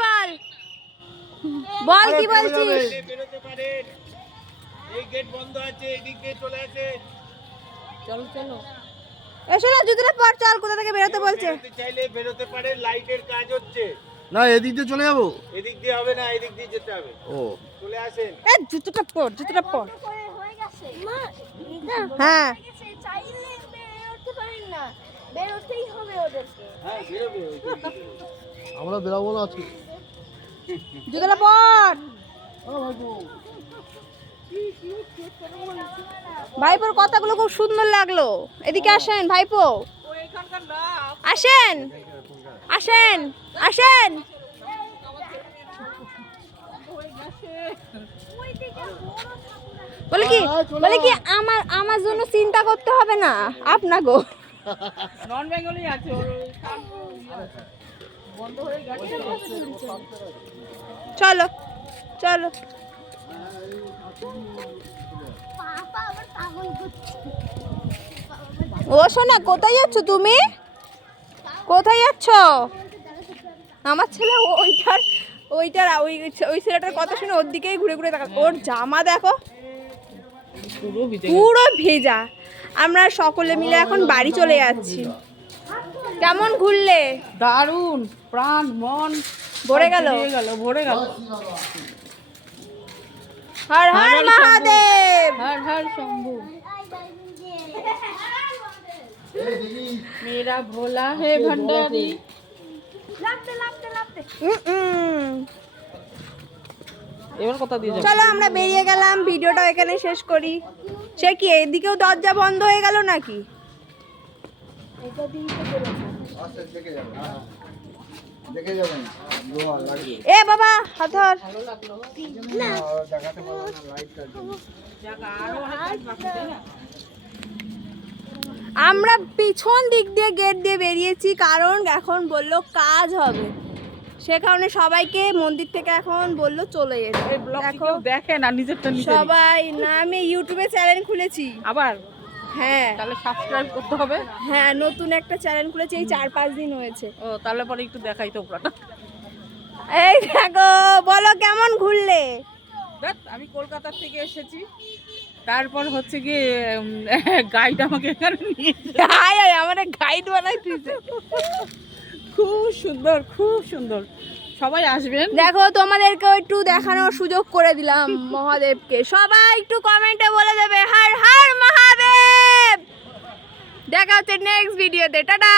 বল বল কি বলছিস? বেরোতে পারেন, এই গেট বন্ধ আছে, এদিক দিয়ে চলে আসে। চলো চলো এসো না, জুতোটা পর, চল। কোথা থেকে বেরোতে বলছে? বেরোতে চাইলে বেরোতে পারেন, লাইটের কাজ হচ্ছে। না এদিক দিয়ে চলে যাবো। এদিক দিয়ে হবে না, এদিক দিয়ে যেতে হবে। ও চলে আসেন। এ জুতোটা পর, জুতোটা পর। হয়ে গেছে মা, হ্যাঁ চাইলে বেরোতে পারেন না, বেরোতেই হবে ওদেরকে। হ্যাঁ বেরোবে ওই দিক দিয়ে বেরোবে। আমরা বেরাবো না আজকে। জুতোটা পর। ভাইপোর কথাগুলো খুব সুন্দর লাগলো। এদিকে আসেন ভাইপো, আসেন আসেন আসেন। বলে কি আমার আমার জন্য চিন্তা করতে হবে না, আপনাগো। নন বেঙ্গলি আছে ওর বন্ধ হয়ে গেছে। চলো চলো। পাপা আবার পাগল করছে। ও শোনা, কোথায় যাচ্ছ তুমি? কোথায় যাচ্ছ? আমার ছেলে ওইটার ওইটার ওই ওই ছেলেটার কথা শুনে ওর দিকেই ঘুরে ঘুরে তাকা। ওর জামা দেখো পুরো ভেজা। আমরা সকলে মিলে এখন বাড়ি চলে যাচ্ছি। কেমন ঘুরলে? দারুণ, প্রাণ মন ভরে গেল, ভরে গেল। হর হর মহাদেব। হর হর শম্ভু, মেরা ভোলা হে ভণ্ডারি। এবার কথা দিয়ে যাও। চলো আমরা বেরিয়ে গেলাম, ভিডিওটা এখানে শেষ করি। সে কি এদিকেও দরজা বন্ধ হয়ে গেল নাকি? দেখে যাবেন এ বাবা হাত ধর। আমরা পিছন দিক দিয়ে গেট দিয়ে বেরিয়েছি, কারণ এখন বললো কাজ হবে। সে কারণে সবাইকে মন্দির থেকে এখন বললো চলে যেতে। এই ব্লগ কেউ দেখে না, নিজেরটা নিজে। সবাই না, আমি ইউটিউবে চ্যানেল খুলেছি। আবার হ্যাঁ তাহলে সাবস্ক্রাইব করতে হবে। হ্যাঁ, নতুন একটা চ্যানেল খুলেছি, এই 4-5 দিন হয়েছে। ও তাহলে পরে একটু দেখাই তো পুরাটা। এই দেখো, বলো কেমন ঘুরলে? দেখ আমি কলকাতা থেকে এসেছি, তারপর হচ্ছে কি গাইড আমাকে এখানে নিয়ে হাই হাই, আমারে গাইড বানাই দিয়েছে। খুব সুন্দর, খুব সুন্দর। সবাই আসবেন। দেখো তোমাদেরকে একটু দেখানোর সুযোগ করে দিলাম মহাদেবকে। সবাই একটু কমেন্টে বলে দেবে হর হর মহাদেব। দেখা হচ্ছে নেক্সট ভিডিওতে। টাটা।